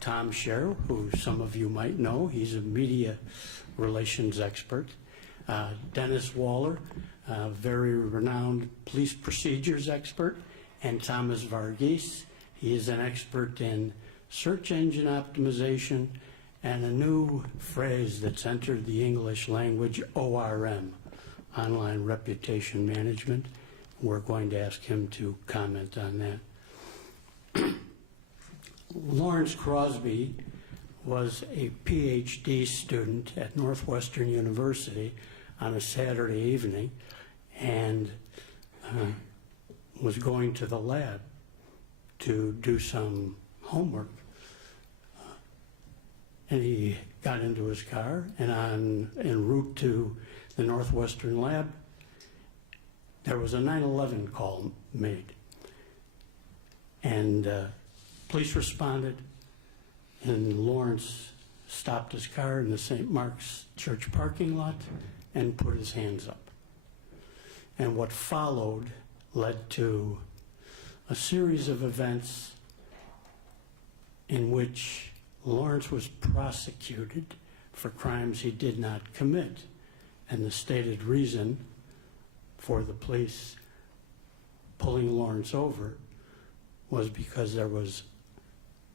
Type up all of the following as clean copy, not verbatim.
Tom Scher, who some of you might know, he's a media relations expert. Dennis Waller, a very renowned police procedures expert. And Thomas Varghese, he is an expert in search engine optimization and a new phrase that's entered the English language, ORM, online reputation management. We're going to ask him to comment on that. Lawrence Crosby was a PhD student at Northwestern University on a Saturday evening and was going to the lab to do some homework. And he got into his car, and en route to the Northwestern lab, there was a 911 call made. And police responded, and Lawrence stopped his car in the St. Mark's Church parking lot and put his hands up. And what followed led to a series of events in which Lawrence was prosecuted for crimes he did not commit. And the stated reason for the police pulling Lawrence over was because there was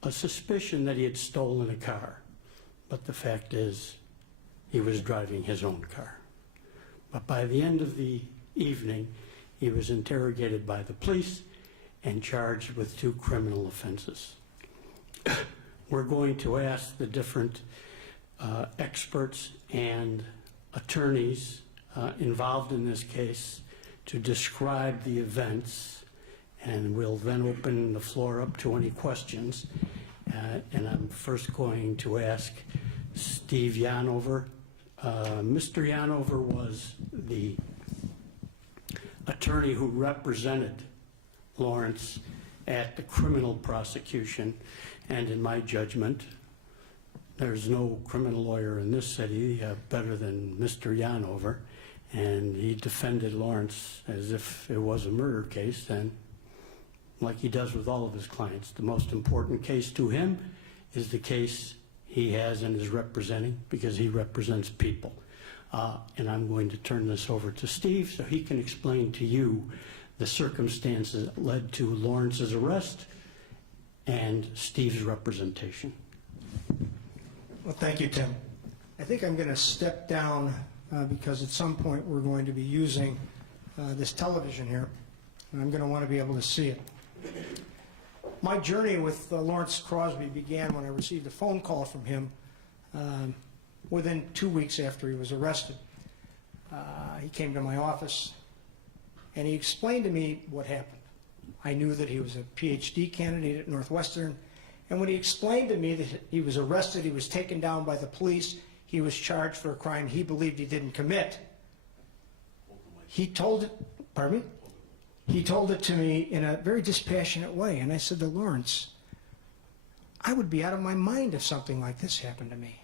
a suspicion that he had stolen a car. But the fact is, he was driving his own car. But by the end of the evening, he was interrogated by the police and charged with 2 criminal offenses. We're going to ask the different experts and attorneys involved in this case to describe the events, and we'll then open the floor up to any questions. And I'm first going to ask Steve Yanover. Mr. Yanover was the attorney who represented Lawrence at the criminal prosecution, and in my judgment, there's no criminal lawyer in this city better than Mr. Yanover, and he defended Lawrence as if it was a murder case, and like he does with all of his clients. The most important case to him is the case he has and is representing, because he represents people. And I'm going to turn this over to Steve so he can explain to you the circumstances that led to Lawrence's arrest and Steve's representation. Well, thank you, Tim. I think I'm going to step down because at some point we're going to be using this television here, and I'm going to want to be able to see it. My journey with Lawrence Crosby began when I received a phone call from him within 2 weeks after he was arrested. He came to my office and he explained to me what happened. I knew that he was a PhD candidate at Northwestern, and when he explained to me that he was arrested, he was taken down by the police, he was charged for a crime he believed he didn't commit, he told it, pardon me? He told it to me in a very dispassionate way, and I said to Lawrence, I would be out of my mind if something like this happened to me.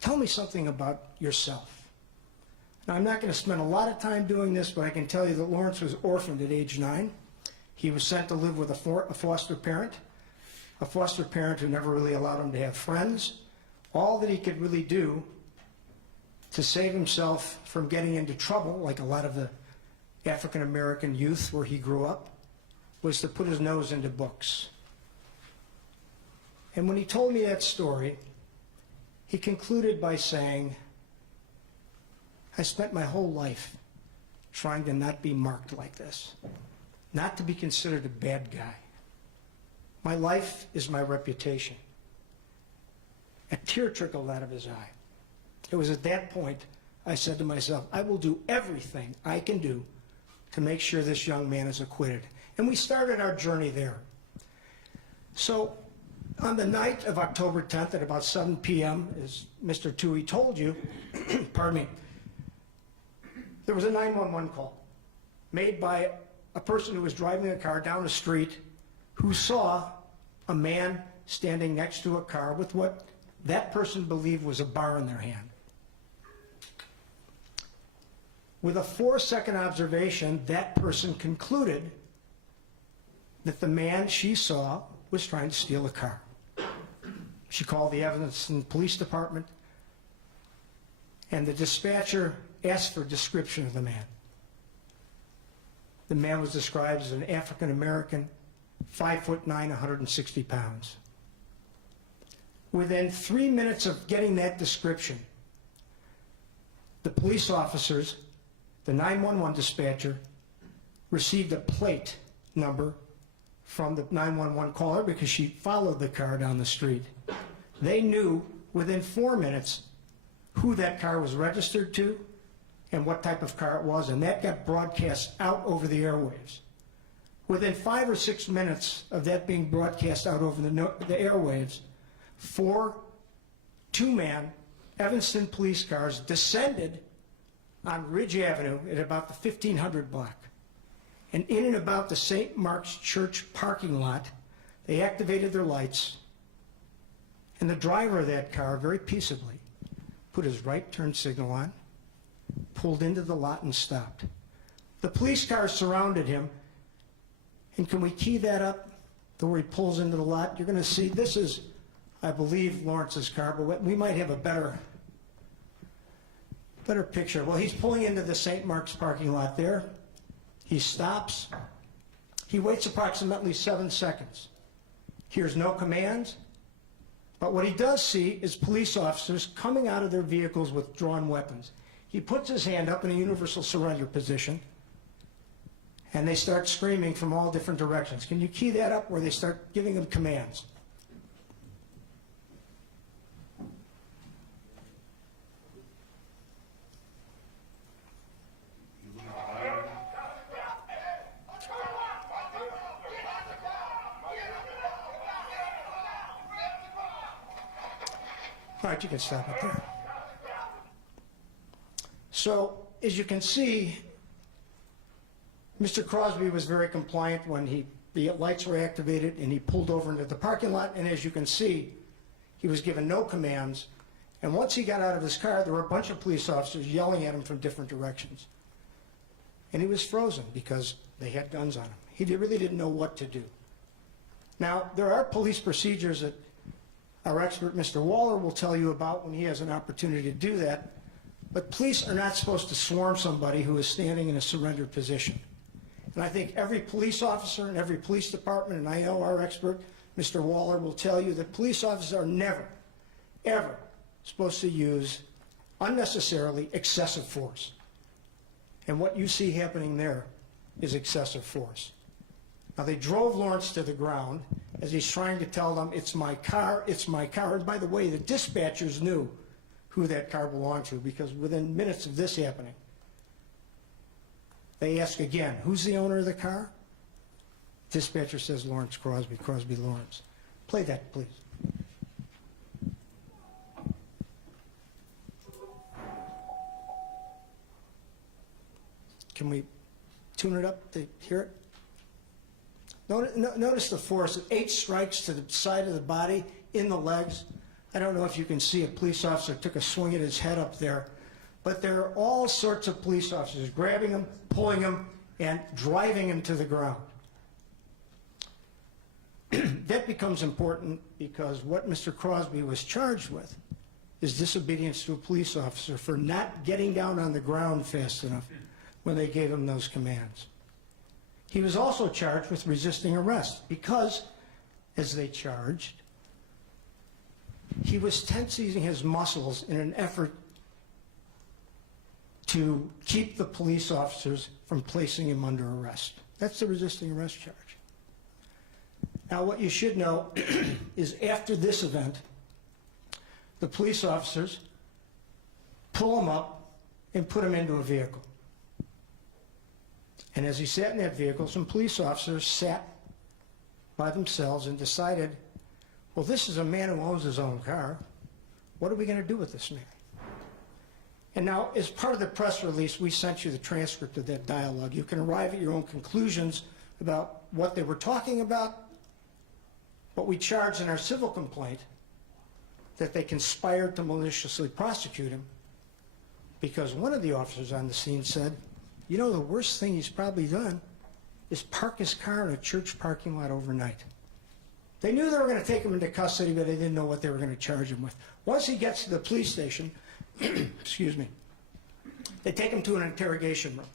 Tell me something about yourself. Now, I'm not going to spend a lot of time doing this, but I can tell you that Lawrence was orphaned at age 9. He was sent to live with a foster parent who never really allowed him to have friends. All that he could really do to save himself from getting into trouble, like a lot of the African-American youth where he grew up, was to put his nose into books. And when he told me that story, he concluded by saying, I spent my whole life trying to not be marked like this, not to be considered a bad guy. My life is my reputation. A tear trickled out of his eye. It was at that point I said to myself, I will do everything I can do to make sure this young man is acquitted. And we started our journey there. So on the night of October 10th at about 7 p.m., as Mr. Toohey told you, pardon me, there was a 911 call made by a person who was driving a car down the street who saw a man standing next to a car with what that person believed was a bar in their hand. With a 4-second observation, that person concluded that the man she saw was trying to steal a car. She called the Evanston Police Department, and the dispatcher asked for a description of the man. The man was described as an African-American, 5'9", 160 pounds. Within 3 minutes of getting that description, the police officers, the 911 dispatcher, received a plate number from the 911 caller because she followed the car down the street. They knew within 4 minutes who that car was registered to and what type of car it was, and that got broadcast out over the airwaves. Within 5 or 6 minutes of that being broadcast out over the airwaves, 4 two-man Evanston police cars descended on Ridge Avenue at about the 1500 block. And in and about the St. Mark's Church parking lot, they activated their lights, and the driver of that car, very peaceably, put his right turn signal on, pulled into the lot, and stopped. The police cars surrounded him, and can we key that up to where he pulls into the lot? You're going to see this is, I believe, Lawrence's car, but we might have a better picture. Well, he's pulling into the St. Mark's parking lot there. He stops. He waits approximately 7 seconds. Hears no commands. But what he does see is police officers coming out of their vehicles with drawn weapons. He puts his hand up in a universal surrender position, and they start screaming from all different directions. Can you key that up where they start giving him commands? All right, you can stop it there. So, as you can see, Mr. Crosby was very compliant when the lights were activated and he pulled over into the parking lot, and as you can see, he was given no commands. And once he got out of his car, there were a bunch of police officers yelling at him from different directions. And he was frozen because they had guns on him. He really didn't know what to do. Now, there are police procedures that our expert, Mr. Waller, will tell you about when he has an opportunity to do that. But police are not supposed to swarm somebody who is standing in a surrendered position. And I think every police officer in every police department, and I know our expert, Mr. Waller, will tell you that police officers are never, ever supposed to use unnecessarily excessive force. And what you see happening there is excessive force. Now, they drove Lawrence to the ground as he's trying to tell them, it's my car, it's my car. And by the way, the dispatchers knew who that car belonged to because within minutes of this happening, they ask again, who's the owner of the car? Dispatcher says Lawrence Crosby, Crosby Lawrence. Play that, please. Can we tune it up to hear it? Notice the force. 8 strikes to the side of the body, in the legs. I don't know if you can see a police officer took a swing at his head up there, but there are all sorts of police officers grabbing him, pulling him, and driving him to the ground. That becomes important because what Mr. Crosby was charged with is disobedience to a police officer for not getting down on the ground fast enough when they gave him those commands. He was also charged with resisting arrest because, as they charged, he was tensing his muscles in an effort to keep the police officers from placing him under arrest. That's the resisting arrest charge. Now, what you should know is after this event, the police officers pull him up and put him into a vehicle. And as he sat in that vehicle, some police officers sat by themselves and decided, well, this is a man who owns his own car. What are we going to do with this man? And now, as part of the press release, we sent you the transcript of that dialogue. You can arrive at your own conclusions about what they were talking about, but we charged in our civil complaint that they conspired to maliciously prosecute him because one of the officers on the scene said, you know, the worst thing he's probably done is park his car in a church parking lot overnight. They knew they were going to take him into custody, but they didn't know what they were going to charge him with. Once he gets to the police station, excuse me, they take him to an interrogation room.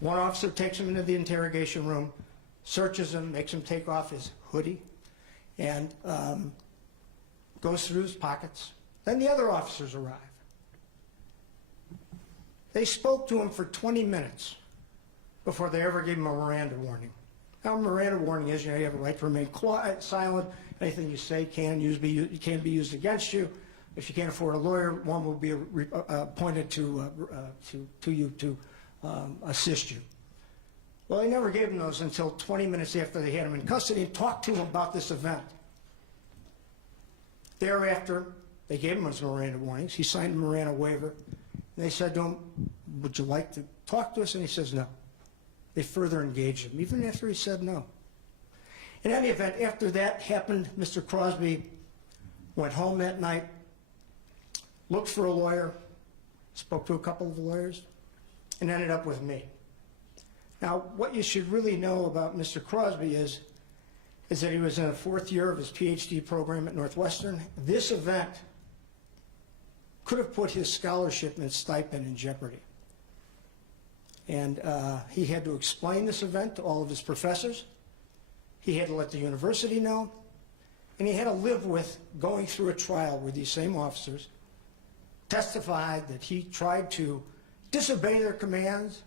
One officer takes him into the interrogation room, searches him, makes him take off his hoodie, and goes through his pockets. Then the other officers arrive. They spoke to him for 20 minutes before they ever gave him a Miranda warning. Now, a Miranda warning is, you have a right to remain quiet, silent. Anything you say can be used against you. If you can't afford a lawyer, one will be appointed to you to assist you. Well, they never gave him those until 20 minutes after they had him in custody and talked to him about this event. Thereafter, they gave him his Miranda warnings. He signed a Miranda waiver. And they said to him, would you like to talk to us? And he says no. They further engaged him, even after he said no. In any event, after that happened, Mr. Crosby went home that night, looked for a lawyer, spoke to a couple of lawyers, and ended up with me. Now, what you should really know about Mr. Crosby is that he was in the 4th year of his PhD program at Northwestern. This event could have put his scholarship and his stipend in jeopardy. And he had to explain this event to all of his professors. He had to let the university know. And he had to live with going through a trial where these same officers testified that he tried to disobey their commands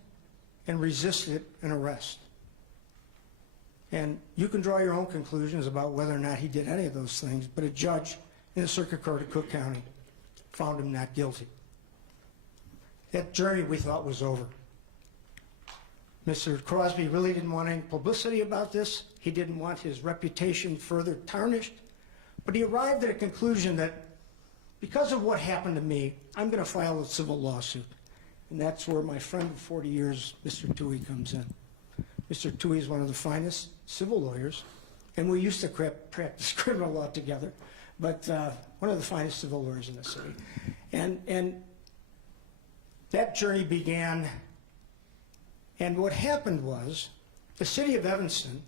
and resisted an arrest. And you can draw your own conclusions about whether or not he did any of those things, but a judge in the Circuit Court of Cook County found him not guilty. That journey we thought was over. Mr. Crosby really didn't want any publicity about this. He didn't want his reputation further tarnished. But he arrived at a conclusion that because of what happened to me, I'm going to file a civil lawsuit. And that's where my friend of 40 years, Mr. Toohey, comes in. Mr. Toohey is one of the finest civil lawyers, and we used to practice criminal law together, but one of the finest civil lawyers in the city. And that journey began, and what happened was the city of Evanston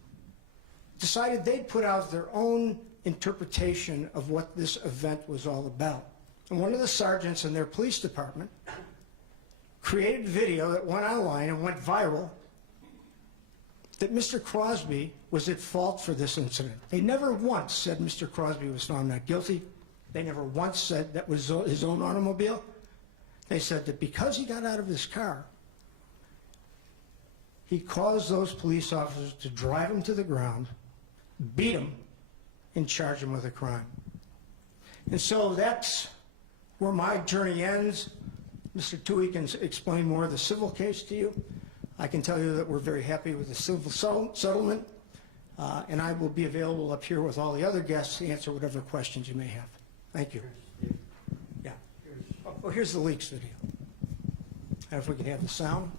decided they'd put out their own interpretation of what this event was all about. And one of the sergeants in their police department created a video that went online and went viral that Mr. Crosby was at fault for this incident. They never once said Mr. Crosby was found not guilty. They never once said that was his own automobile. They said that because he got out of his car, he caused those police officers to drive him to the ground, beat him, and charge him with a crime. And so that's where my journey ends. Mr. Toohey can explain more of the civil case to you. I can tell you that we're very happy with the civil settlement, and I will be available up here with all the other guests to answer whatever questions you may have. Thank you. Yeah. Oh, here's the leaks video. And if we could have the sound.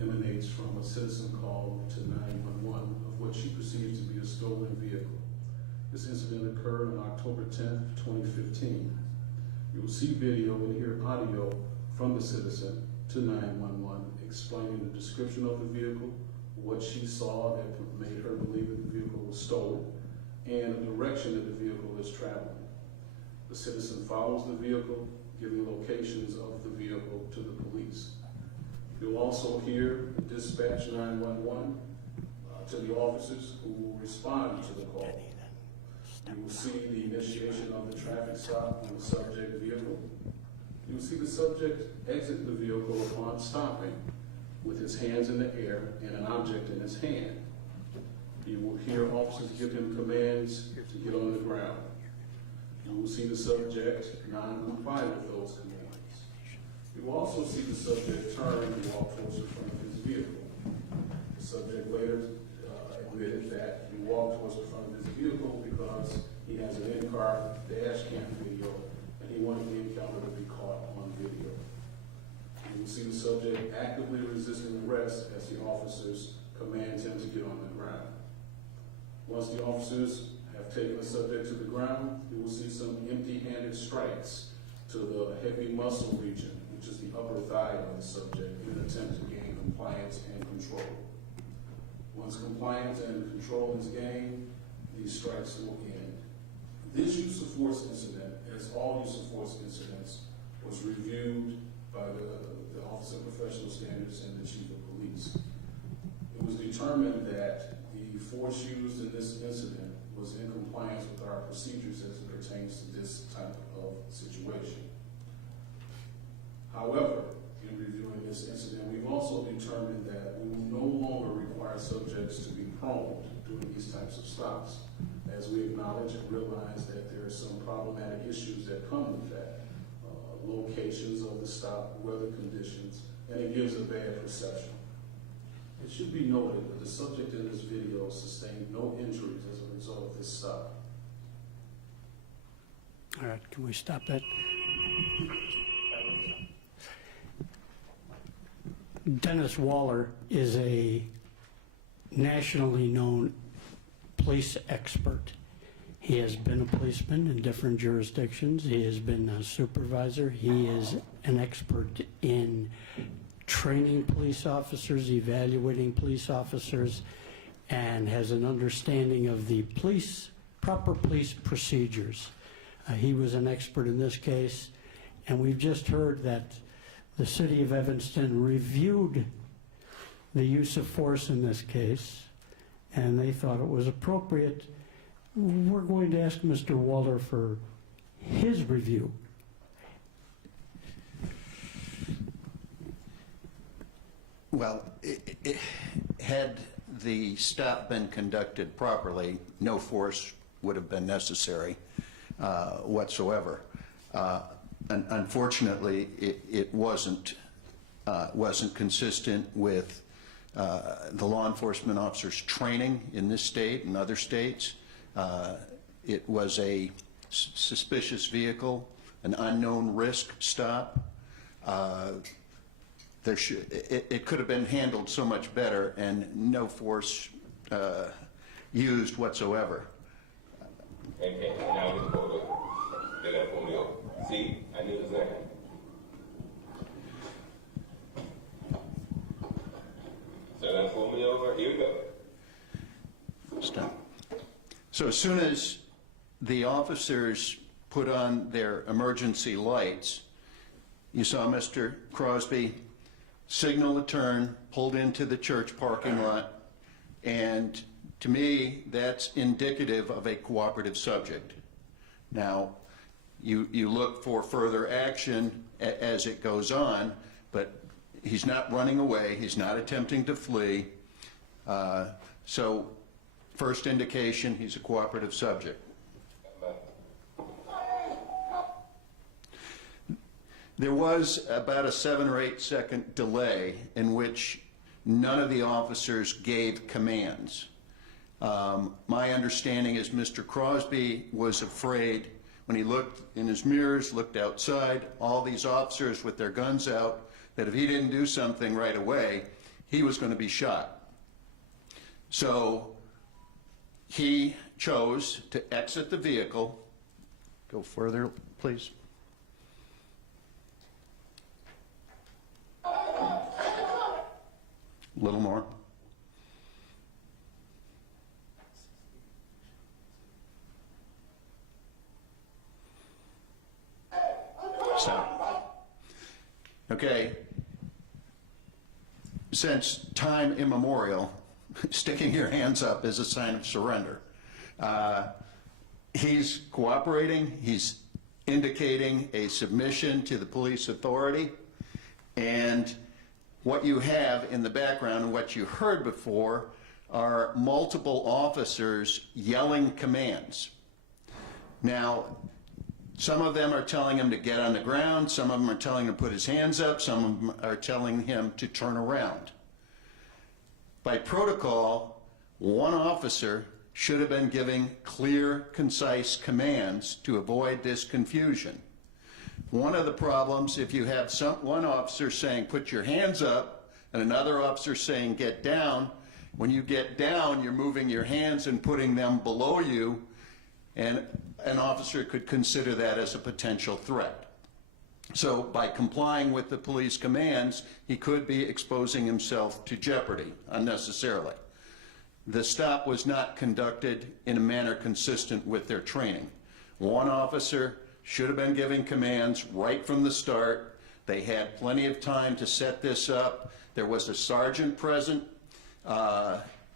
Emanates from a citizen call to 911 of what she perceives to be a stolen vehicle. This incident occurred on October 10th, 2015. You will see video and hear audio from the citizen to 911 explaining the description of the vehicle, what she saw that made her believe that the vehicle was stolen, and the direction that the vehicle is traveling. The citizen follows the vehicle, giving locations of the vehicle to the police. You'll also hear the dispatch 911 to the officers who will respond to the call. You will see the initiation of the traffic stop on the subject vehicle. You will see the subject exit the vehicle upon stopping with his hands in the air and an object in his hand. You will hear officers give him commands to get on the ground. You will see the subject non-comply with those commands. You will also see the subject turn and walk towards the front of his vehicle. The subject later admitted that he walked towards the front of his vehicle because he has an in-car dash cam video and he wanted the encounter to be caught on video. You will see the subject actively resisting arrest as the officers command him to get on the ground. Once the officers have taken the subject to the ground, you will see some empty-handed strikes to the heavy muscle region, which is the upper thigh of the subject, in an attempt to gain compliance and control. Once compliance and control is gained, these strikes will end. This use of force incident, as all use of force incidents, was reviewed by the Office of Professional Standards and the Chief of Police. It was determined that the force used in this incident was in compliance with our procedures as it pertains to this type of situation. However, in reviewing this incident, we've also determined that we will no longer require subjects to be prone during these types of stops, as we acknowledge and realize that there are some problematic issues that come with that. Locations of the stop, weather conditions, and it gives a bad perception. It should be noted that the subject in this video sustained no injuries as a result of this stop. All right, can we stop that? Dennis Waller is a nationally known police expert. He has been a policeman in different jurisdictions. He has been a supervisor. He is an expert in training police officers, evaluating police officers, and has an understanding of the proper police procedures. He was an expert in this case, and we've just heard that the city of Evanston reviewed the use of force in this case, and they thought it was appropriate. We're going to ask Mr. Waller for his review. Well, had the stop been conducted properly, no force would have been necessary whatsoever. Unfortunately, it wasn't consistent with the law enforcement officers' training in this state and other states. It was a suspicious vehicle, an unknown risk stop. It could have been handled so much better, and no force used whatsoever. Okay, now we go to get that pull me over. See, I knew it was there. So that pull me over, here we go. Stop. So as soon as the officers put on their emergency lights, you saw Mr. Crosby signal a turn, pulled into the church parking lot, and to me, that's indicative of a cooperative subject. Now, you look for further action as it goes on, but he's not running away, he's not attempting to flee, so first indication, he's a cooperative subject. There was about a 7 or 8 second delay in which none of the officers gave commands. My understanding is Mr. Crosby was afraid when he looked in his mirrors, looked outside, all these officers with their guns out, that if he didn't do something right away, he was going to be shot. So he chose to exit the vehicle. Go further, please. A little more. Stop. Okay. Since time immemorial, sticking your hands up is a sign of surrender. He's cooperating. He's indicating a submission to the police authority. And what you have in the background and what you heard before are multiple officers yelling commands. Now, some of them are telling him to get on the ground, some of them are telling him to put his hands up, some of them are telling him to turn around. By protocol, one officer should have been giving clear, concise commands to avoid this confusion. One of the problems, if you have one officer saying, put your hands up, and another officer saying, get down, when you get down, you're moving your hands and putting them below you, and an officer could consider that as a potential threat. So by complying with the police commands, he could be exposing himself to jeopardy unnecessarily. the stop was not conducted in a manner consistent with their training. One officer should have been giving commands right from the start. They had plenty of time to set this up. There was a sergeant present,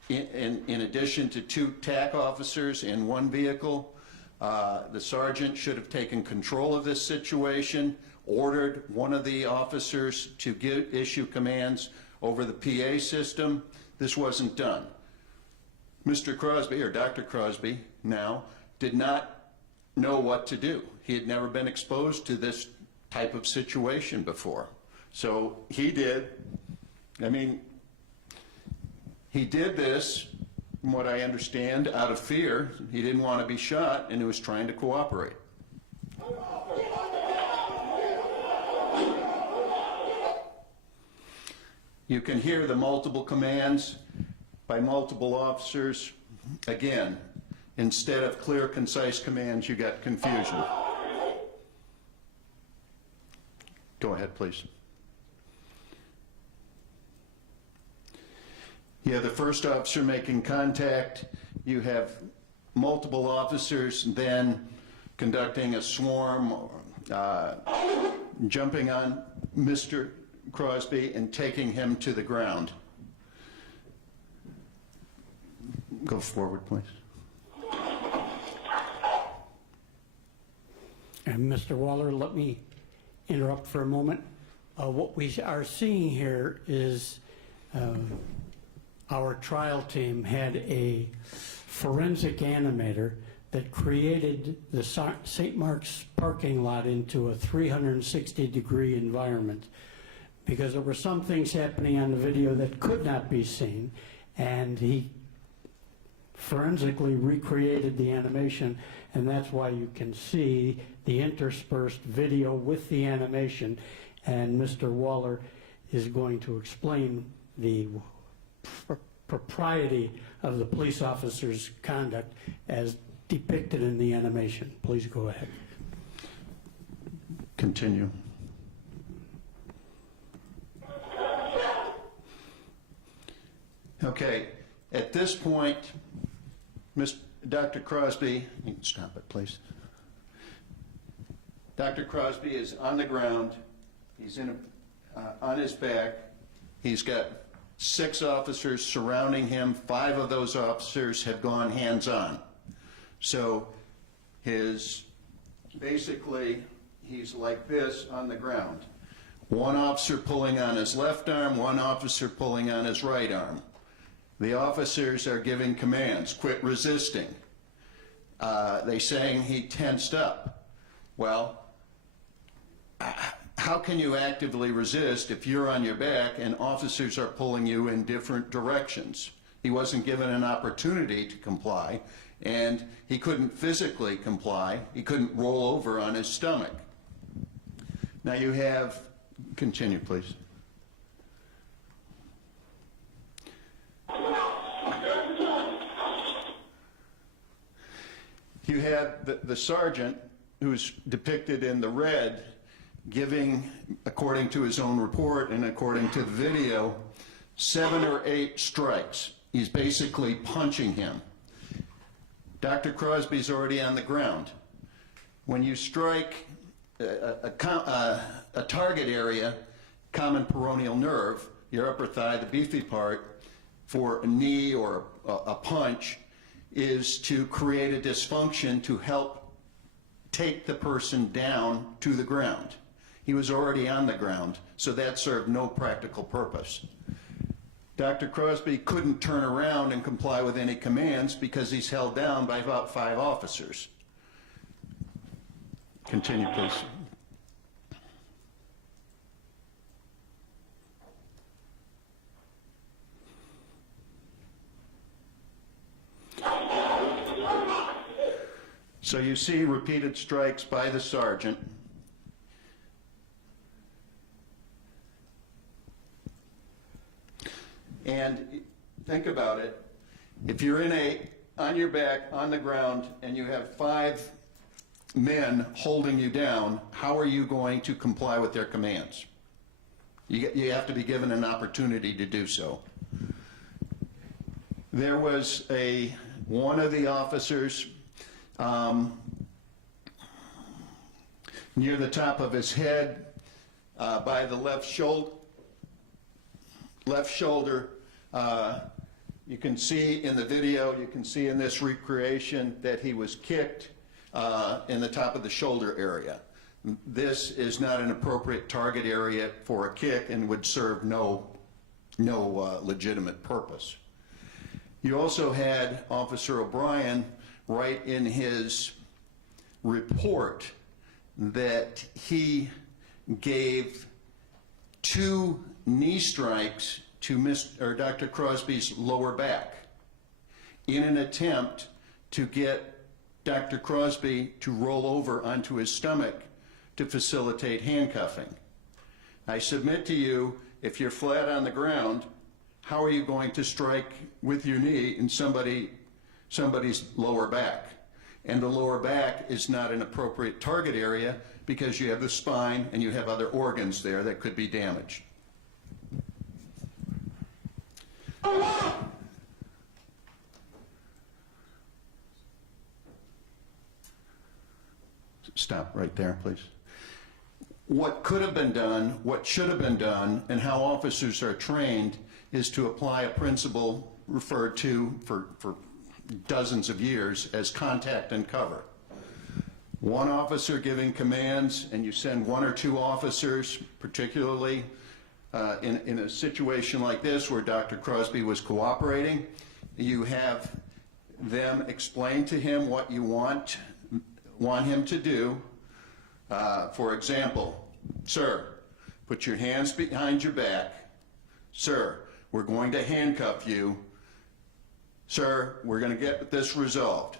in addition to 2 TAC officers in one vehicle. The sergeant should have taken control of this situation, ordered one of the officers to issue commands over the PA system. This wasn't done. Mr. Crosby, or Dr. Crosby now, did not know what to do. He had never been exposed to this type of situation before. So he did, he did this, from what I understand, out of fear. He didn't want to be shot, and he was trying to cooperate. You can hear the multiple commands by multiple officers. Again, instead of clear, concise commands, you got confusion. Go ahead, please. You have the first officer making contact. You have multiple officers then conducting a swarm, jumping on Mr. Crosby and taking him to the ground. Go forward, please. And Mr. Waller, let me interrupt for a moment. What we are seeing here is our trial team had a forensic animator that created the St. Mark's parking lot into a 360-degree environment, because there were some things happening on the video that could not be seen, and he forensically recreated the animation, and that's why you can see the interspersed video with the animation. And Mr. Waller is going to explain the propriety of the police officer's conduct as depicted in the animation. Please go ahead. Continue. Okay, at this point, Dr. Crosby, you can stop it, please. Dr. Crosby is on the ground. He's on his back. He's got 6 officers surrounding him. 5 of those officers have gone hands-on. So basically, he's like this on the ground. 1 officer pulling on his left arm, 1 officer pulling on his right arm. The officers are giving commands, quit resisting. They saying he tensed up. Well, how can you actively resist if you're on your back and officers are pulling you in different directions? He wasn't given an opportunity to comply, and he couldn't physically comply. He couldn't roll over on his stomach. Now you have, continue please. You have the sergeant, who's depicted in the red, giving, according to his own report and according to the video, 7 or 8 strikes. He's basically punching him. Dr. Crosby's already on the ground. When you strike a target area, common peroneal nerve, your upper thigh, the beefy part, for a knee or a punch, is to create a dysfunction to help take the person down to the ground. He was already on the ground, so that served no practical purpose. Dr. Crosby couldn't turn around and comply with any commands because he's held down by about 5 officers. Continue, please. So you see repeated strikes by the sergeant. And think about it. If you're on your back, on the ground, and you have 5 men holding you down, how are you going to comply with their commands? You have to be given an opportunity to do so. there was one of the officers near the top of his head, by the left shoulder. You can see in the video, you can see in this recreation that he was kicked in the top of the shoulder area. This is not an appropriate target area for a kick and would serve no legitimate purpose. You also had Officer O'Brien write in his report that he gave 2 knee strikes to Dr. Crosby's lower back in an attempt to get Dr. Crosby to roll over onto his stomach to facilitate handcuffing. I submit to you, if you're flat on the ground, how are you going to strike with your knee in somebody's lower back? And the lower back is not an appropriate target area because you have the spine and you have other organs there that could be damaged. Stop right there, please. What could have been done, what should have been done, and how officers are trained is to apply a principle referred to for dozens of years as contact and cover. One officer giving commands, and you send 1 or 2 officers, particularly in a situation like this where Dr. Crosby was cooperating, you have them explain to him what you want him to do. For example, sir, put your hands behind your back. Sir, we're going to handcuff you. Sir, we're going to get this resolved.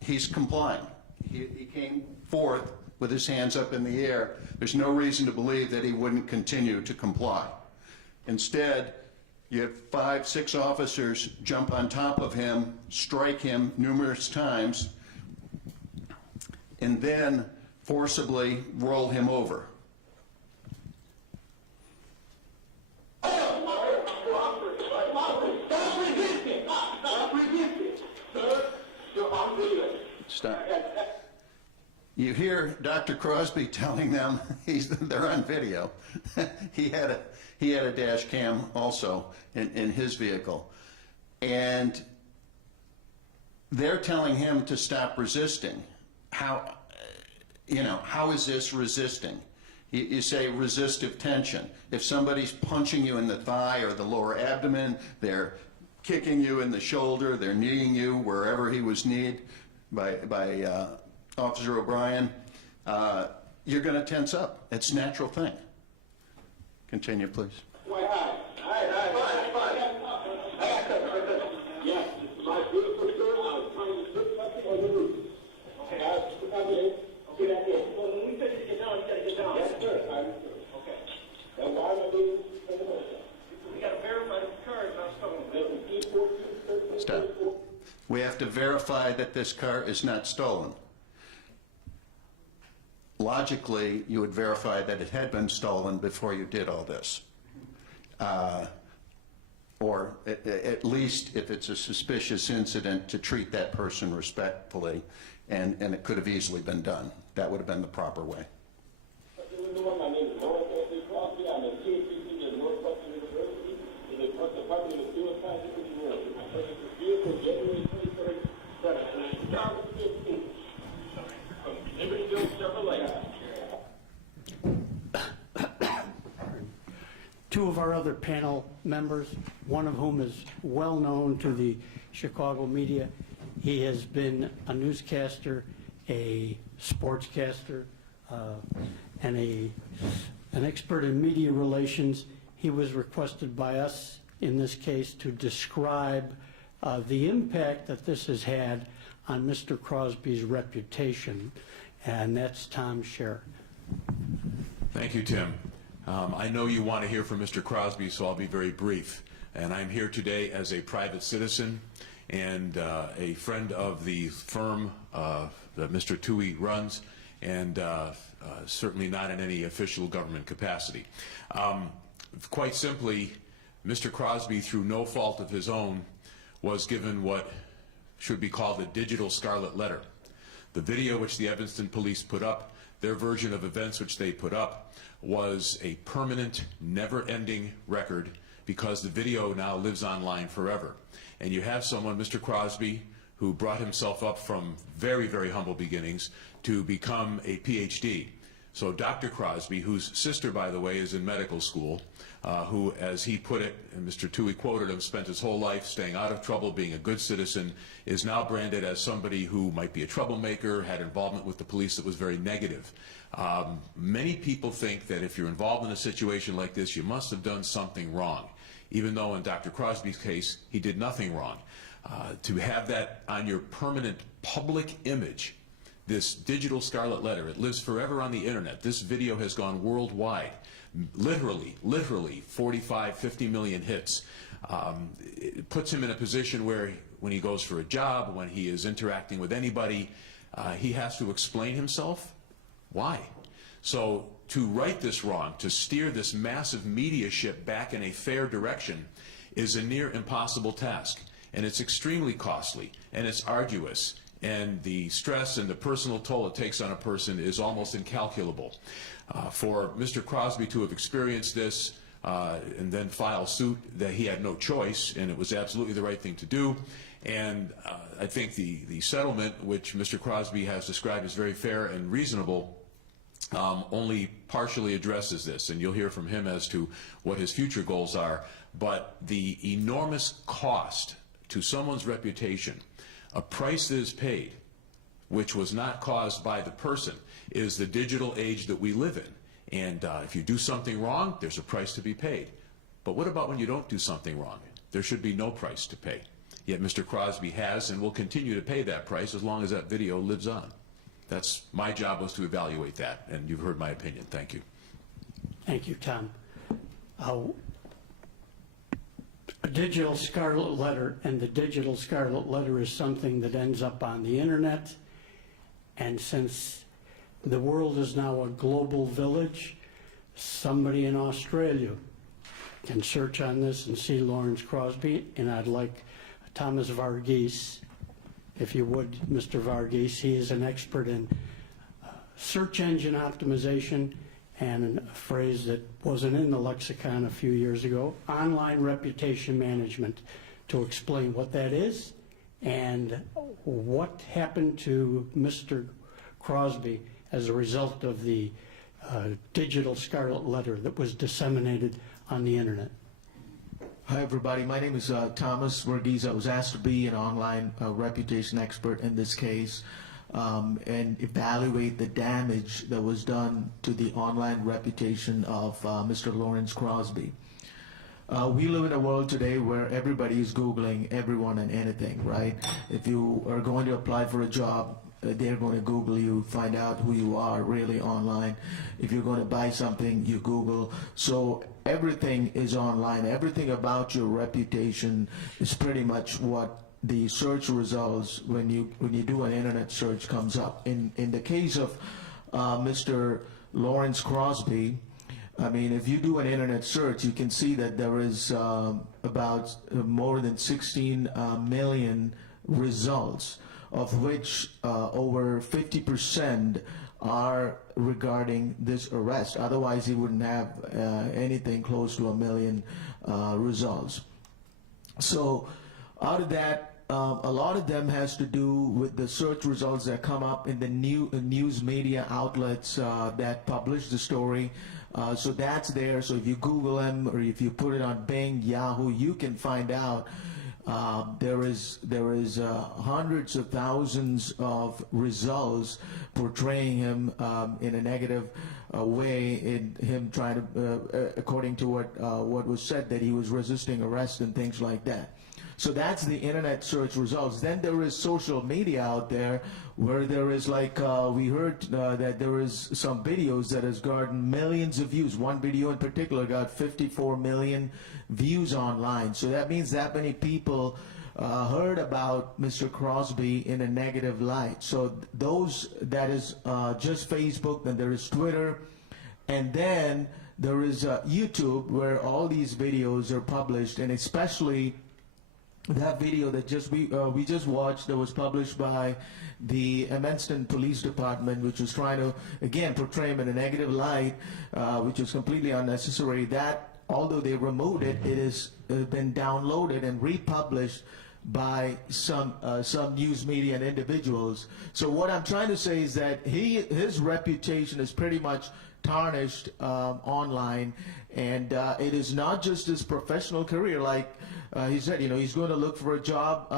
He's complying. He came forth with his hands up in the air. There's no reason to believe that he wouldn't continue to comply. Instead, you have 5, 6 officers jump on top of him, strike him numerous times, and then forcibly roll him over. Stop. You hear Dr. Crosby telling them they're on video. he had a dash cam also in his vehicle, and they're telling him to stop resisting. How is this resisting? You say resistive tension. If somebody's punching you in the thigh or the lower abdomen, they're kicking you in the shoulder, they're kneeing you wherever he was kneed by Officer O'Brien, you're going to tense up. It's a natural thing. Continue, please. Stop. We have to verify that this car is not stolen. Logically, you would verify that it had been stolen before you did all this. Or at least if it's a suspicious incident, to treat that person respectfully, and it could have easily been done. That would have been the proper way. My name is Lawrence Crosby. I'm a PhD at Northwestern University in the Department of Suicide Engineering. I purchased this vehicle January 23rd, and I started 15 from Libertyville, Chevrolet. 2 of our other panel members, one of whom is well known to the Chicago media. He has been a newscaster, a sportscaster, and an expert in media relations. He was requested by us in this case to describe the impact that this has had on Mr. Crosby's reputation, and that's Tom Scher. Thank you, Tim. I know you want to hear from Mr. Crosby, so I'll be very brief. And I'm here today as a private citizen and a friend of the firm that Mr. Toohey runs, and certainly not in any official government capacity. Quite simply, Mr. Crosby, through no fault of his own, was given what should be called a digital scarlet letter. The video which the Evanston police put up, their version of events which they put up, was a permanent, never-ending record because the video now lives online forever. And you have someone, Mr. Crosby, who brought himself up from very, very humble beginnings to become a PhD. So Dr. Crosby, whose sister, by the way, is in medical school, who, as he put it, and Mr. Toohey quoted him, spent his whole life staying out of trouble, being a good citizen, is now branded as somebody who might be a troublemaker, had involvement with the police that was very negative. Many people think that if you're involved in a situation like this, you must have done something wrong, even though in Dr. Crosby's case, he did nothing wrong. To have that on your permanent public image, this digital scarlet letter, it lives forever on the internet. This video has gone worldwide, literally 45, 50 million hits. It puts him in a position where when he goes for a job, when he is interacting with anybody, he has to explain himself. Why? So to right this wrong, to steer this massive media ship back in a fair direction is a near impossible task. And it's extremely costly, and it's arduous, and the stress and the personal toll it takes on a person is almost incalculable. For Mr. Crosby to have experienced this and then file suit, that he had no choice, and it was absolutely the right thing to do. And I think the settlement, which Mr. Crosby has described as very fair and reasonable, only partially addresses this, and you'll hear from him as to what his future goals are. But the enormous cost to someone's reputation, a price that is paid, which was not caused by the person, is the digital age that we live in. And if you do something wrong, there's a price to be paid. But what about when you don't do something wrong? There should be no price to pay. Yet Mr. Crosby has and will continue to pay that price as long as that video lives on. That's my job, was to evaluate that, and you've heard my opinion. Thank you. Thank you, Tom. A digital scarlet letter, and the digital scarlet letter is something that ends up on the internet, and since the world is now a global village, somebody in Australia can search on this and see Lawrence Crosby, and I'd like Thomas Varghese, if you would, Mr. Varghese. He is an expert in search engine optimization, and a phrase that wasn't in the lexicon a few years ago, online reputation management, to explain what that is and what happened to Mr. Crosby as a result of the digital scarlet letter that was disseminated on the internet. Hi everybody, my name is Thomas Varghese. I was asked to be an online reputation expert in this case and evaluate the damage that was done to the online reputation of Mr. Lawrence Crosby. We live in a world today where everybody is Googling everyone and anything, right? If you are going to apply for a job, they're going to Google you, find out who you are really online. If you're going to buy something, you Google. So everything is online. Everything about your reputation is pretty much what the search results, when you do an internet search, comes up. In the case of Mr. Lawrence Crosby, I mean, if you do an internet search, you can see that there is about more than 16 million results, of which over 50% are regarding this arrest. Otherwise, he wouldn't have anything close to 1 million results. So out of that, a lot of them has to do with the search results that come up in the news media outlets that publish the story. So that's there. So if you Google them, or if you put it on Bing, Yahoo, you can find out there is hundreds of thousands of results portraying him in a negative way, in him trying to, according to what was said, that he was resisting arrest and things like that. So that's the internet search results. Then there is social media out there where there is, like we heard that there is some videos that has gotten millions of views. One video in particular got 54 million views online. So that means that many people heard about Mr. Crosby in a negative light. So those, that is just Facebook. Then there is Twitter, and then there is YouTube, where all these videos are published, and especially that video that we just watched, that was published by the Evanston Police Department, which was trying to again portray him in a negative light, which was completely unnecessary. That, although they removed it, it has been downloaded and republished by some news media and individuals. So what I'm trying to say is that his reputation is pretty much tarnished online, and it is not just his professional career. Like he said, he's going to look for a job,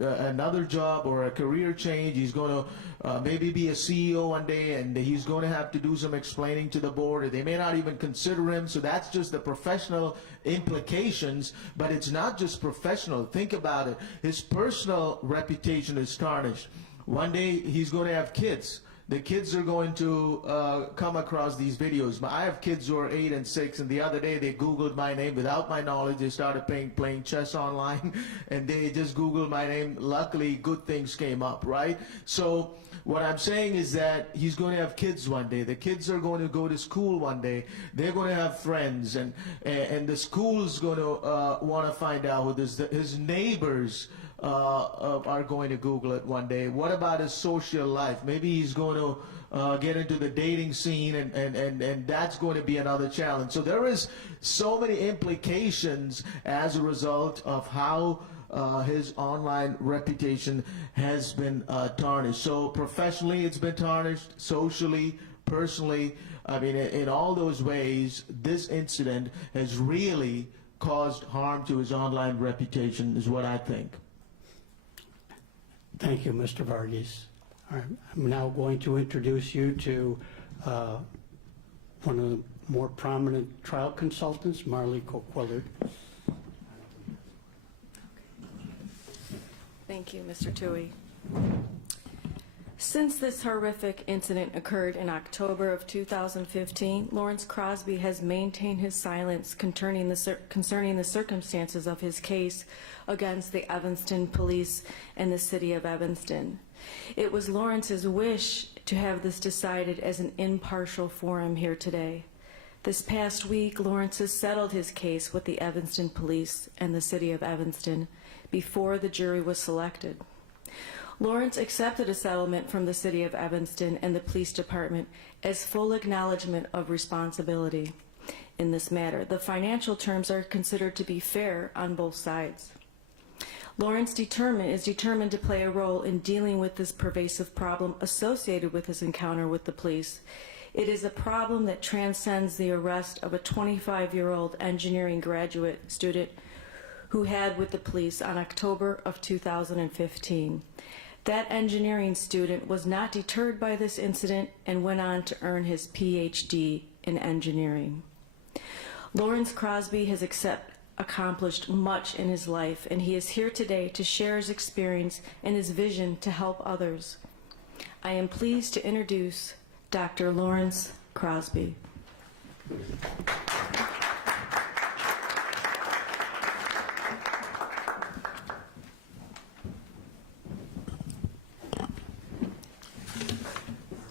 another job, or a career change. He's going to maybe be a CEO one day, and he's going to have to do some explaining to the board, or they may not even consider him. So that's just the professional implications, but it's not just professional. Think about it. His personal reputation is tarnished. One day he's going to have kids. The kids are going to come across these videos. I have kids who are 8 and 6, and the other day they Googled my name without my knowledge. They started playing chess online, and they just Googled my name. Luckily, good things came up, right? So what I'm saying is that he's going to have kids one day. The kids are going to go to school one day. They're going to have friends, and the school's going to want to find out who his neighbors are going to Google it one day. What about his social life? Maybe he's going to get into the dating scene, and that's going to be another challenge. So there is so many implications as a result of how his online reputation has been tarnished. So professionally it's been tarnished, socially, personally, I mean, in all those ways, this incident has really caused harm to his online reputation, is what I think. Thank you, Mr. Varghese. All right, I'm now going to introduce you to one of the more prominent trial consultants, Marley Coquillard. Thank you, Mr. Toohey. Since this horrific incident occurred in October of 2015, Lawrence Crosby has maintained his silence concerning the circumstances of his case against the Evanston police and the city of Evanston. It was Lawrence's wish to have this decided as an impartial forum here today. This past week, Lawrence has settled his case with the Evanston police and the city of Evanston before the jury was selected. Lawrence accepted a settlement from the city of Evanston and the police department as full acknowledgement of responsibility in this matter. The financial terms are considered to be fair on both sides. Lawrence is determined to play a role in dealing with this pervasive problem associated with his encounter with the police. It is a problem that transcends the arrest of a 25-year-old engineering graduate student who had with the police on October of 2015. That engineering student was not deterred by this incident and went on to earn his PhD in engineering. Lawrence Crosby has accomplished much in his life, and he is here today to share his experience and his vision to help others. I am pleased to introduce Dr. Lawrence Crosby.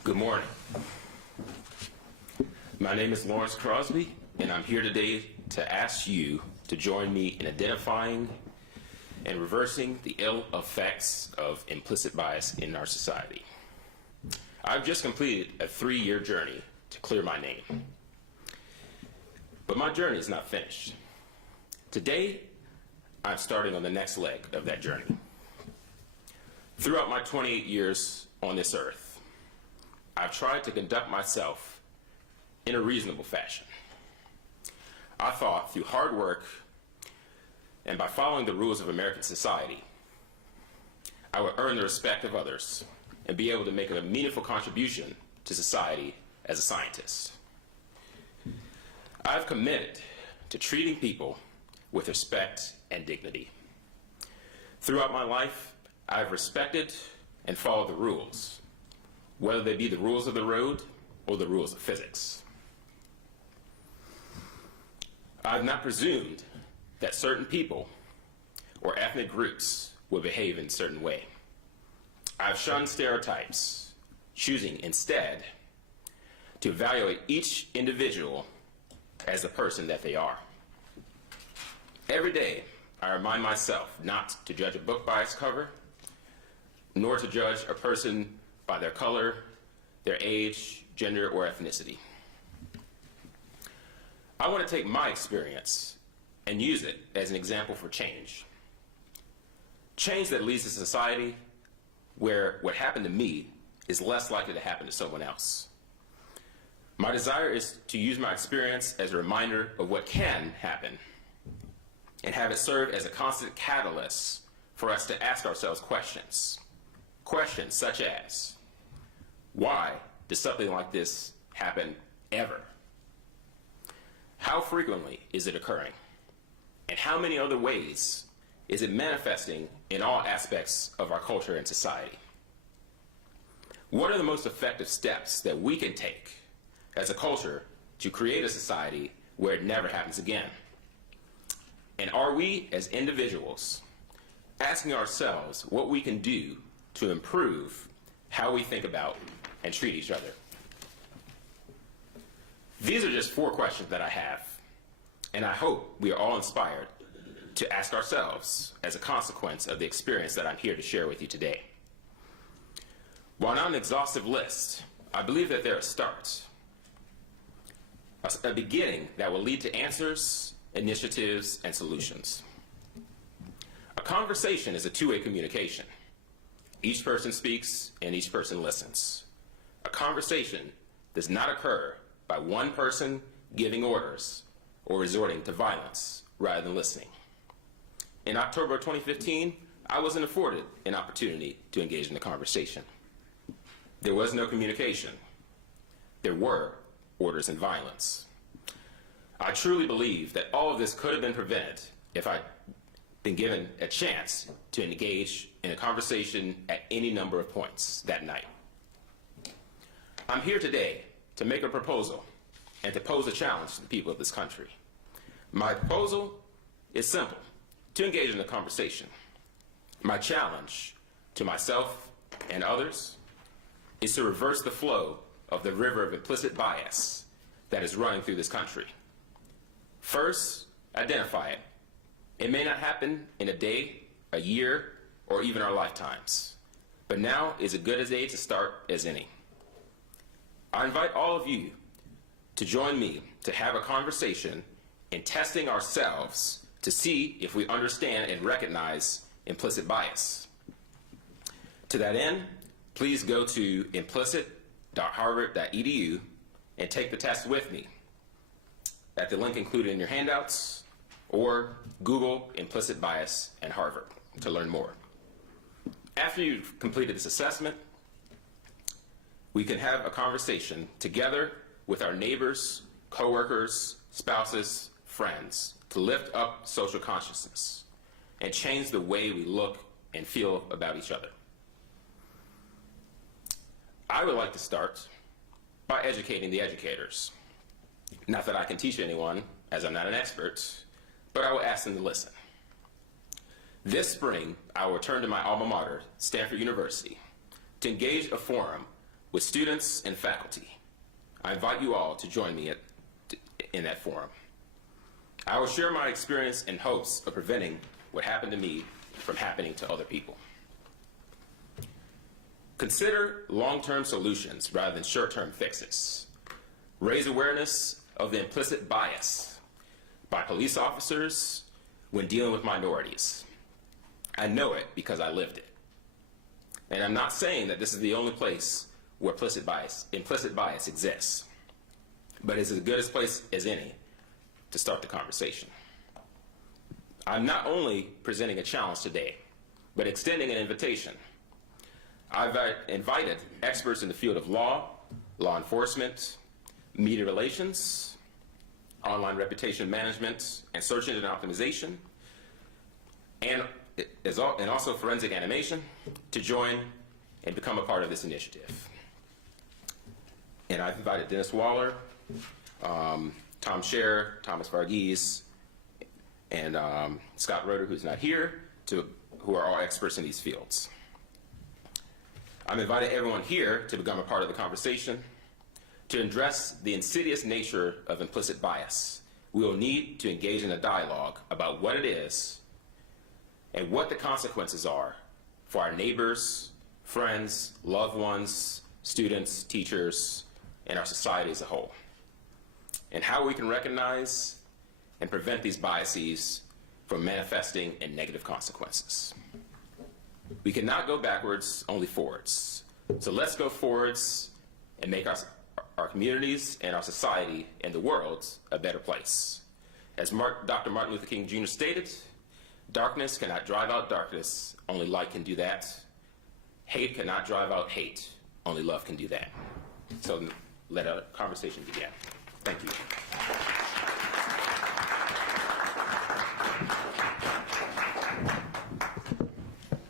Good morning. My name is Lawrence Crosby, and I'm here today to ask you to join me in identifying and reversing the ill effects of implicit bias in our society. I've just completed a 3-year journey to clear my name. But my journey is not finished. Today, I'm starting on the next leg of that journey. Throughout my 28 years on this earth, I've tried to conduct myself in a reasonable fashion. I thought through hard work and by following the rules of American society, I would earn the respect of others and be able to make a meaningful contribution to society as a scientist. I've committed to treating people with respect and dignity. Throughout my life, I've respected and followed the rules, whether they be the rules of the road or the rules of physics. I've not presumed that certain people or ethnic groups will behave in a certain way. I've shunned stereotypes, choosing instead to evaluate each individual as the person that they are. Every day, I remind myself not to judge a book by its cover, nor to judge a person by their color, their age, gender, or ethnicity. I want to take my experience and use it as an example for change. Change that leads to a society where what happened to me is less likely to happen to someone else. My desire is to use my experience as a reminder of what can happen and have it serve as a constant catalyst for us to ask ourselves questions. Questions such as, why does something like this happen ever? How frequently is it occurring? And how many other ways is it manifesting in all aspects of our culture and society? What are the most effective steps that we can take as a culture to create a society where it never happens again? And are we, as individuals, asking ourselves what we can do to improve how we think about and treat each other? These are just 4 questions that I have, and I hope we are all inspired to ask ourselves as a consequence of the experience that I'm here to share with you today. While not an exhaustive list, I believe that there are starts, a beginning that will lead to answers, initiatives, and solutions. A conversation is a two-way communication. Each person speaks and each person listens. A conversation does not occur by one person giving orders or resorting to violence rather than listening. In October of 2015, I wasn't afforded an opportunity to engage in the conversation. There was no communication. There were orders and violence. I truly believe that all of this could have been prevented if I'd been given a chance to engage in a conversation at any number of points that night. I'm here today to make a proposal and to pose a challenge to the people of this country. My proposal is simple: to engage in a conversation. My challenge to myself and others is to reverse the flow of the river of implicit bias that is running through this country. First, identify it. It may not happen in a day, a year, or even our lifetimes, but now is as good a day to start as any. I invite all of you to join me to have a conversation in testing ourselves to see if we understand and recognize implicit bias. To that end, please go to implicit.harvard.edu and take the test with me at the link included in your handouts, or Google implicit bias and Harvard to learn more. After you've completed this assessment, we can have a conversation together with our neighbors, coworkers, spouses, friends to lift up social consciousness and change the way we look and feel about each other. I would like to start by educating the educators. Not that I can teach anyone, as I'm not an expert, but I will ask them to listen. This spring, I will return to my alma mater, Stanford University, to engage a forum with students and faculty. I invite you all to join me in that forum. I will share my experience in hopes of preventing what happened to me from happening to other people. Consider long-term solutions rather than short-term fixes. Raise awareness of the implicit bias by police officers when dealing with minorities. I know it because I lived it. And I'm not saying that this is the only place where implicit bias exists, but it's as good a place as any to start the conversation. I'm not only presenting a challenge today, but extending an invitation. I've invited experts in the field of law, law enforcement, media relations, online reputation management, and search engine optimization, and also forensic animation to join and become a part of this initiative. And I've invited Dennis Waller, Tom Scher, Thomas Varghese, and Scott Roeder, who's not here, who are all experts in these fields. I'm inviting everyone here to become a part of the conversation to address the insidious nature of implicit bias. We will need to engage in a dialogue about what it is and what the consequences are for our neighbors, friends, loved ones, students, teachers, and our society as a whole, and how we can recognize and prevent these biases from manifesting in negative consequences. We cannot go backwards, only forwards. So let's go forwards and make our communities and our society and the world a better place. As Dr. Martin Luther King Jr. stated, darkness cannot drive out darkness, only light can do that. Hate cannot drive out hate, only love can do that. So let a conversation begin. Thank you.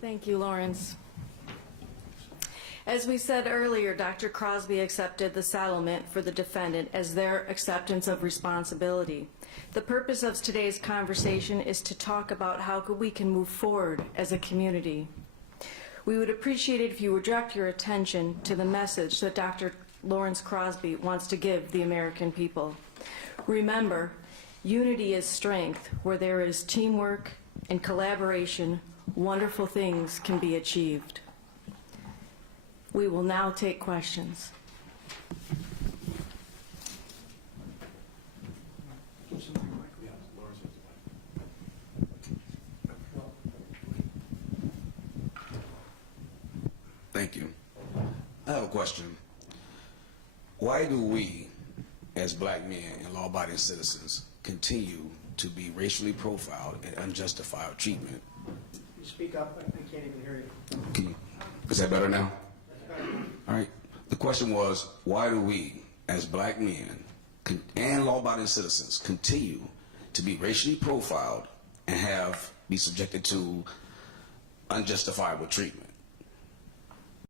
Thank you, Lawrence. As we said earlier, Dr. Crosby accepted the settlement for the defendant as their acceptance of responsibility. The purpose of today's conversation is to talk about how we can move forward as a community. We would appreciate it if you would direct your attention to the message that Dr. Lawrence Crosby wants to give the American people. Remember, unity is strength. Where there is teamwork and collaboration, wonderful things can be achieved. We will now take questions. Thank you. I have a question. Why do we, as black men and law-abiding citizens, continue to be racially profiled and unjustified treatment? You speak up, I can't even hear you. Is that better now? All right. The question was, why do we, as black men and law-abiding citizens, continue to be racially profiled and be subjected to unjustifiable treatment?